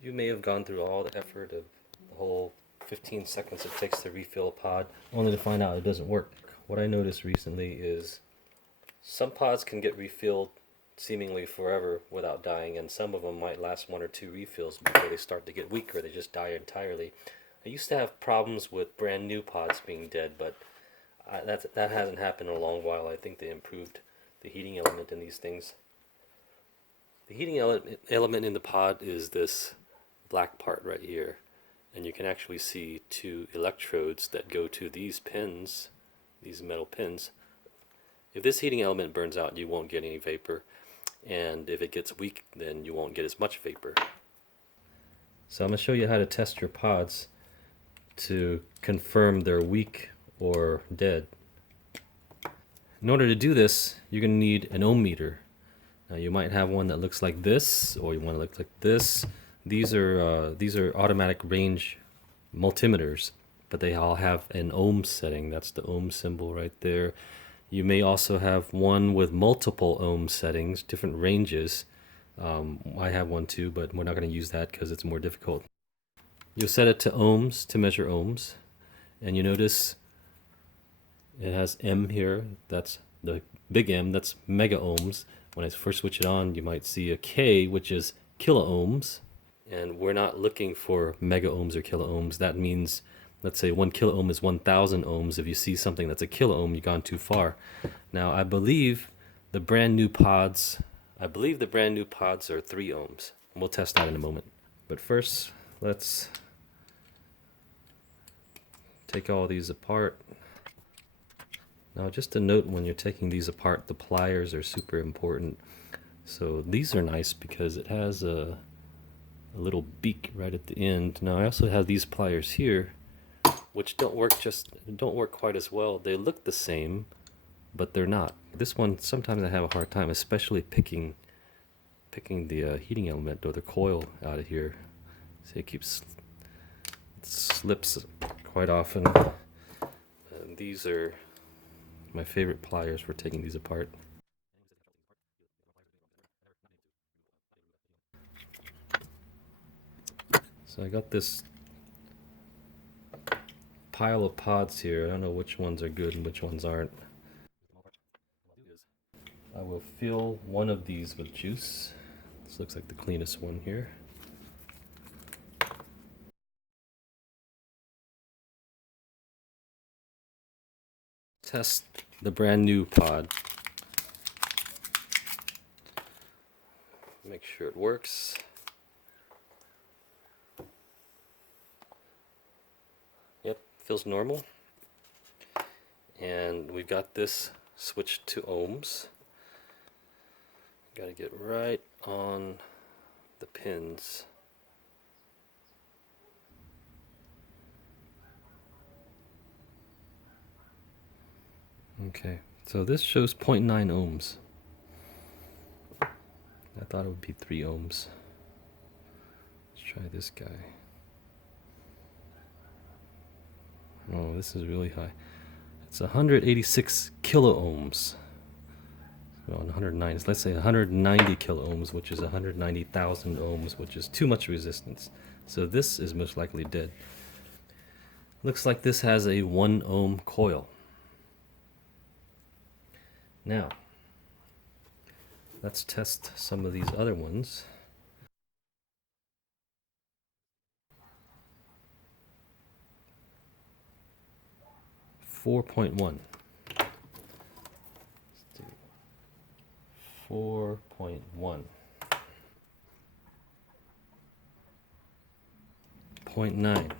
You may have gone through all the effort of the whole 15 seconds it takes to refill a pod, only to find out it doesn't work. What I noticed recently is some pods can get refilled seemingly forever without dying, and some of them might last one or two refills before they start to get weaker. They just die entirely. I used to have problems with brand new pods being dead, but that hasn't happened in a long while. I think they improved the heating element in these things. The heating element in the pod is this black part right here, and you can actually see two electrodes that go to these pins, these metal pins. If this heating element burns out, you won't get any vapor, and if it gets weak, then you won't get as much vapor. So I'm going to show you how to test your pods to confirm they're weak or dead. In order to do this, you're going to need an ohm meter. Now you might have one that looks like this, or you want to look like this. These are automatic range multimeters, but they all have an ohm setting. That's the ohm symbol right there. You may also have one with multiple ohm settings, different ranges. I have one too, but we're not going to use that because it's more difficult. You'll set it to ohms to measure ohms, and you notice it has M here. That's the big M, that's mega ohms. When I first switch it on, you might see a K, which is kilo ohms. And we're not looking for mega ohms or kilo ohms. That means, let's say 1 kilo ohm is 1,000 ohms. If you see something that's a kilo ohm, you've gone too far. Now, I believe the brand new pods are 3 ohms. And we'll test that in a moment. But first, let's take all these apart. Now, just a note, when you're taking these apart, the pliers are super important. So these are nice because it has a little beak right at the end. Now I also have these pliers here, which don't work quite as well. They look the same, but they're not. This one, sometimes I have a hard time, especially picking the heating element or the coil out of here. See, it slips quite often. And these are my favorite pliers for taking these apart. So I got this pile of pods here. I don't know which ones are good and which ones aren't. I will fill one of these with juice. This looks like the cleanest one here. Test the brand new pod. Make sure it works. Yep, feels normal. And we've got this switched to ohms. Got to get right on the pins. Okay, so this shows 0.9 ohms. I thought it would be 3 ohms. Let's try this guy. Oh, this is really high. It's 186 kilo ohms. Well, 109. Let's say 190 kilo ohms, which is 190,000 ohms, which is too much resistance. So this is most likely dead. Looks like this has a 1 ohm coil. Now, let's test some of these other ones. .1. 4.1. 0.9.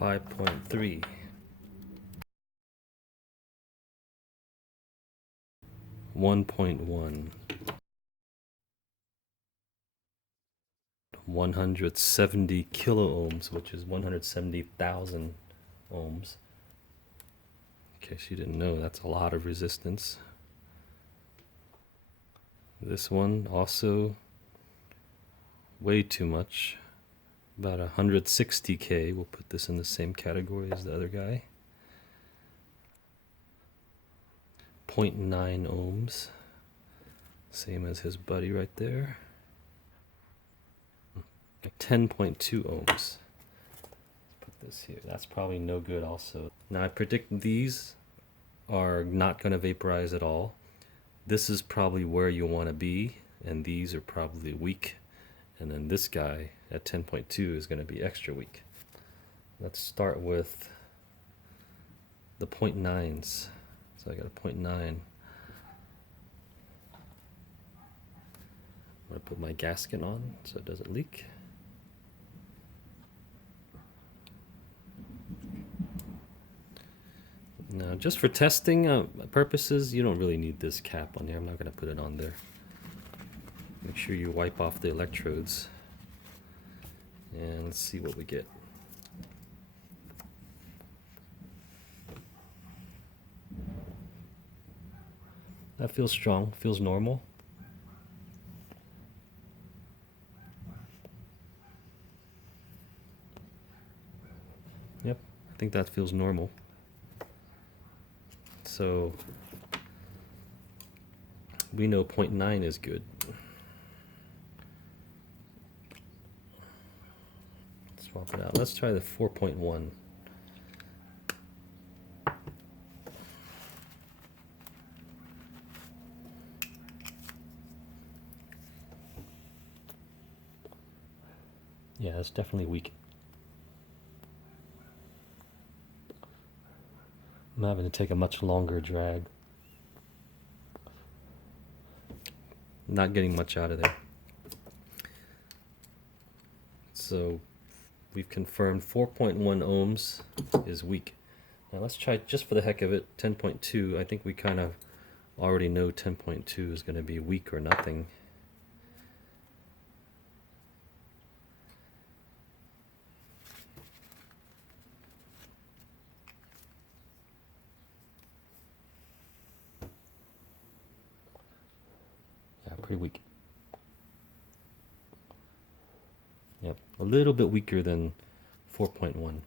5.3. 1.1. 170 kilo ohms, which is 170,000 ohms. In case you didn't know, that's a lot of resistance. This one also way too much, about 160K. We'll put this in the same category as the other guy. 0.9 ohms. Same as his buddy right there. 10.2 ohms. Let's put this here. That's probably no good also. Now I predict these are not going to vaporize at all. This is probably where you want to be, and these are probably weak. And then this guy at 10.2 is going to be extra weak. Let's start with the 0.9s. So I got a 0.9. I'm going to put my gasket on so it doesn't leak. Now, just for testing purposes, you don't really need this cap on here. I'm not going to put it on there. Make sure you wipe off the electrodes. And let's see what we get. That feels strong, feels normal. Yep, I think that feels normal. So we know 0.9 is good. Swap it out. Let's try the 4.1. Yeah, it's definitely weak. I'm having to take a much longer drag. Not getting much out of there. So we've confirmed 4.1 ohms is weak. Now let's try, just for the heck of it, 10.2. I think we kind of already know 10.2 is going to be weak or nothing. Pretty weak. Yep, a little bit weaker than 4.1.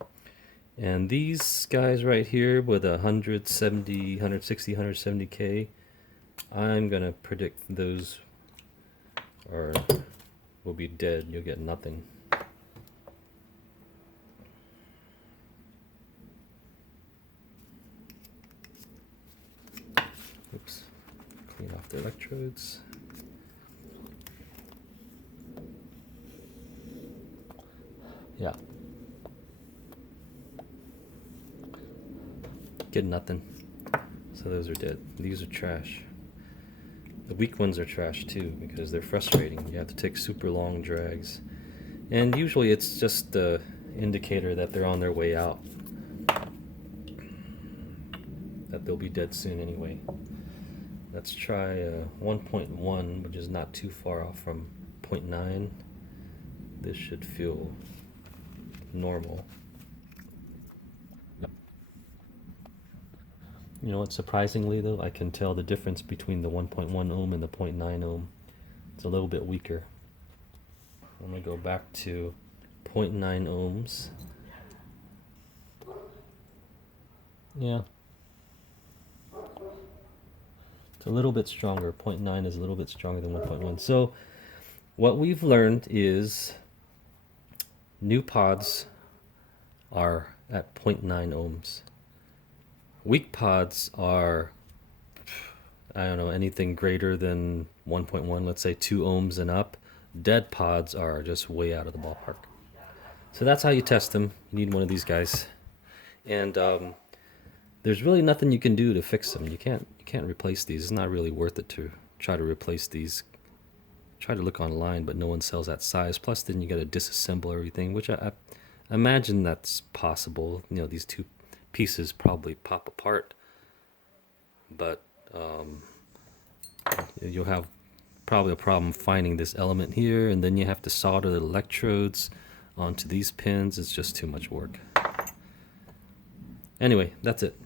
And these guys right here with 170, 160, 170K, I'm gonna predict those will be dead. You'll get nothing. Oops. Clean off the electrodes. Yeah. Get nothing. So those are dead. These are trash. The weak ones are trash too because they're frustrating. You have to take super long drags. And usually it's just the indicator that they're on their way out. That they'll be dead soon anyway. Let's try 1.1, which is not too far off from 0.9. This should feel normal. You know what, surprisingly though, I can tell the difference between the 1.1 ohm and the 0.9 ohm. It's a little bit weaker. I'm going to go back to 0.9 ohms. Yeah. It's a little bit stronger. 0.9 is a little bit stronger than 1.1. So what we've learned is new pods are at 0.9 ohms. Weak pods are, I don't know, anything greater than 1.1, let's say 2 ohms and up. Dead pods are just way out of the ballpark. So that's how you test them. You need one of these guys. And there's really nothing you can do to fix them. You can't replace these. It's not really worth it to try to replace these. Try to look online, but no one sells that size. Plus, then you got to disassemble everything, which I imagine that's possible. You know, these two pieces probably pop apart, but you'll have probably a problem finding this element here, and then you have to solder the electrodes onto these pins. It's just too much work. Anyway, that's it.